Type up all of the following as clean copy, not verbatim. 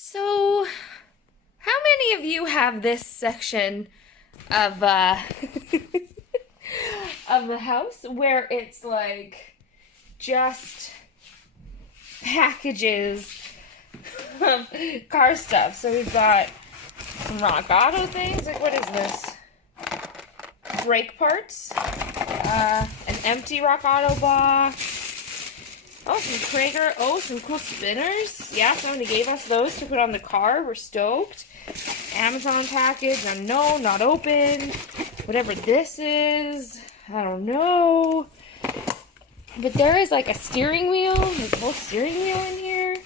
So, how many of you have this section of of the house where it's like just packages of car stuff? So we've got some Rock Auto things. Like, what is this? Brake parts. An empty Rock Auto box. Oh, some Traeger. Oh, some cool spinners. Yeah, somebody gave us those to put on the car. We're stoked. Amazon package. Unknown, not open. Whatever this is. I don't know. But there is like a steering wheel. There's a whole steering wheel in here.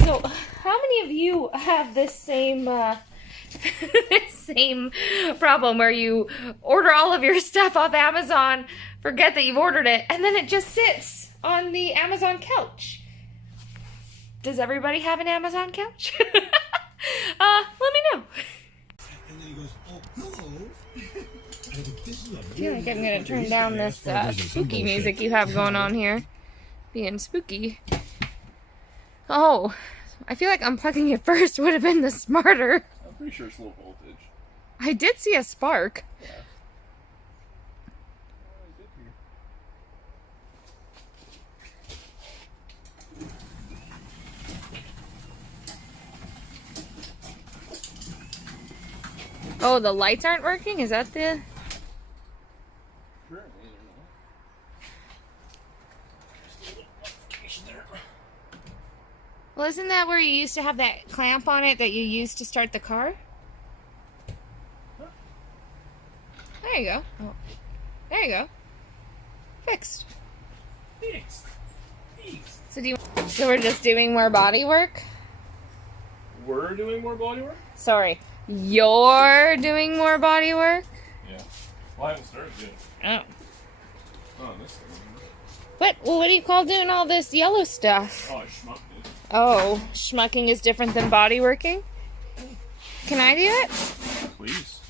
So, how many of you have this same same problem where you order all of your stuff off Amazon, forget that you've ordered it, and then it just sits on the Amazon couch? Does everybody have an Amazon couch? Let me know. And then he goes, oh, hello. I feel like I'm gonna turn down this spooky music you have going on here. Being spooky. Oh, I feel like unplugging it first would have been the smarter. I'm pretty sure it's low voltage. I did see a spark. Yeah. Oh, the lights aren't working? Is that the... Apparently they're not. Well, isn't that where you used to have that clamp on it that you used to start the car? There you go. Oh. There you go. Fixed. Fixed. So we're just doing more body work? We're doing more body work? Sorry. You're doing more body work? Yeah. Well, I haven't started yet. Oh. Oh, this thing. What do you call doing all this yellow stuff? Oh, I schmucked it. Oh, schmucking is different than body working? Can I do it? Please.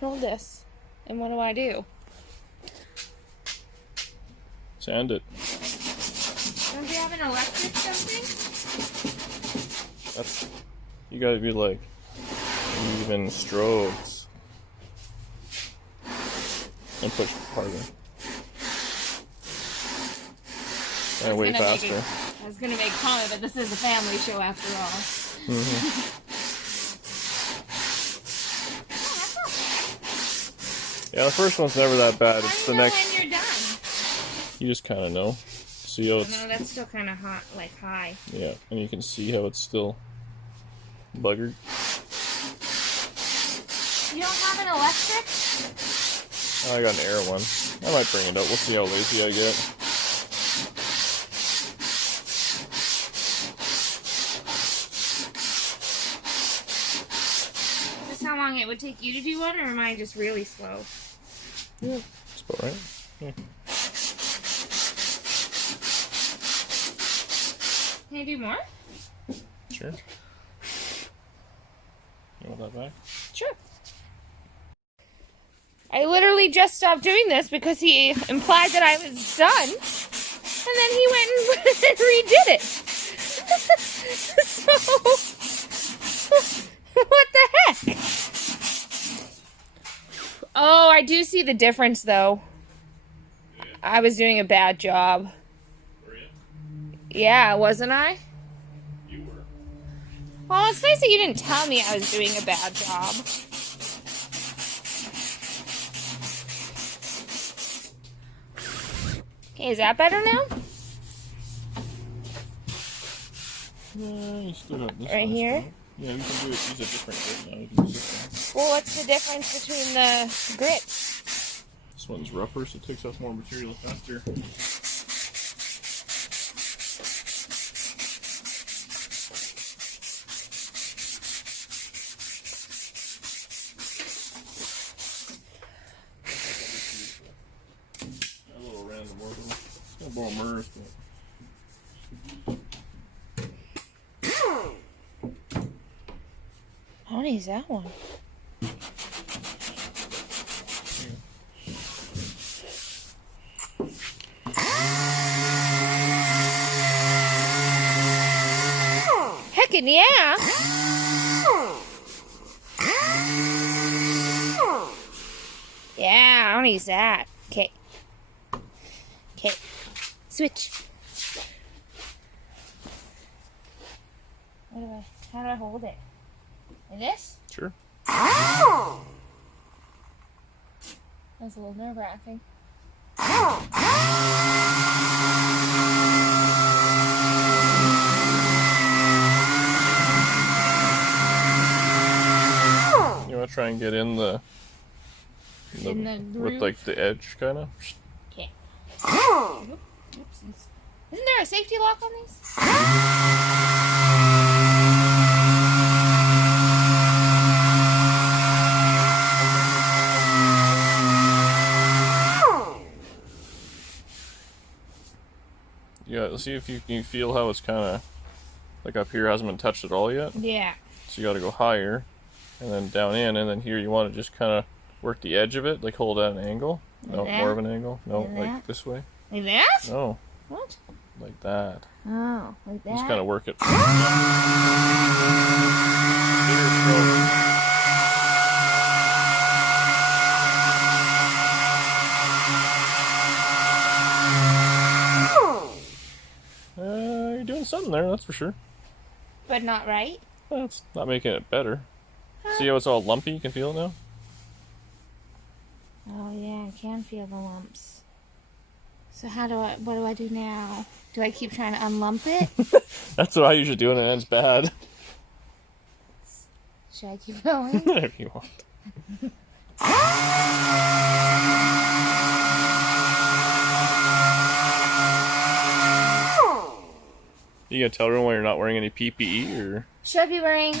Hold this. And what do I do? Sand it. Don't you have an electric something? That's... You gotta be like... even strokes. And push harder. And way faster. I was gonna make a comment, but this is a family show after all. Mm-hmm. Yeah, the first one's never that bad. It's the next. When you're done? You just kind of know. See how it's. No, that's still kind of hot, like high. Yeah, and you can see how it's still buggered. You don't have an electric? I got an air one. I might bring it up. We'll see how lazy I get. Is this how long it would take you to do one, or am I just really slow? Yeah, that's about right. Yeah. Can I do more? Sure. You want that back? Sure. I literally just stopped doing this because he implied that I was done, and then he went and redid it. So, what the heck? Oh, I do see the difference, though. I was doing a bad job. Were you? Yeah, wasn't I? You were. Well, it's nice that you didn't tell me I was doing a bad job. Okay, is that better now? You still got this Right one here? still. Yeah, we can do it. Use a different grit now. You can use this Well, what's the difference between the grits? one. This one's rougher, so it takes off more material faster. A little random orbital. It's gonna blow Murs, but. How many is that one? reckon, yeah. Yeah, I want to use that. Okay. Okay. Switch. How do I hold it? Like this? Sure. That's a little nerve-wracking. You want to try and get in the In the with groove? like the edge, kind of. Okay. Oopsies. Isn't there a safety lock on these? Yeah, let's see if you can feel how it's kind of like up here hasn't been touched at all yet. Yeah. So you got to go higher, and then down in, and then here you want to just kind of work the edge of it, like hold at an angle. No, Like that? more of an angle. No, Like like that? this way. Like that? No, What? like that. Oh, like that? Just kind of work it. Bigger stroke. You're doing something there, that's for sure. But not right? That's not making it better. See how it's all lumpy? You can feel it now? Oh yeah, I can feel the lumps. So what do I do now? Do I keep trying to unlump it? That's what I usually do and it ends bad. Should I keep going? If you want. You gonna tell everyone why you're not wearing any PPE or? Should I be wearing...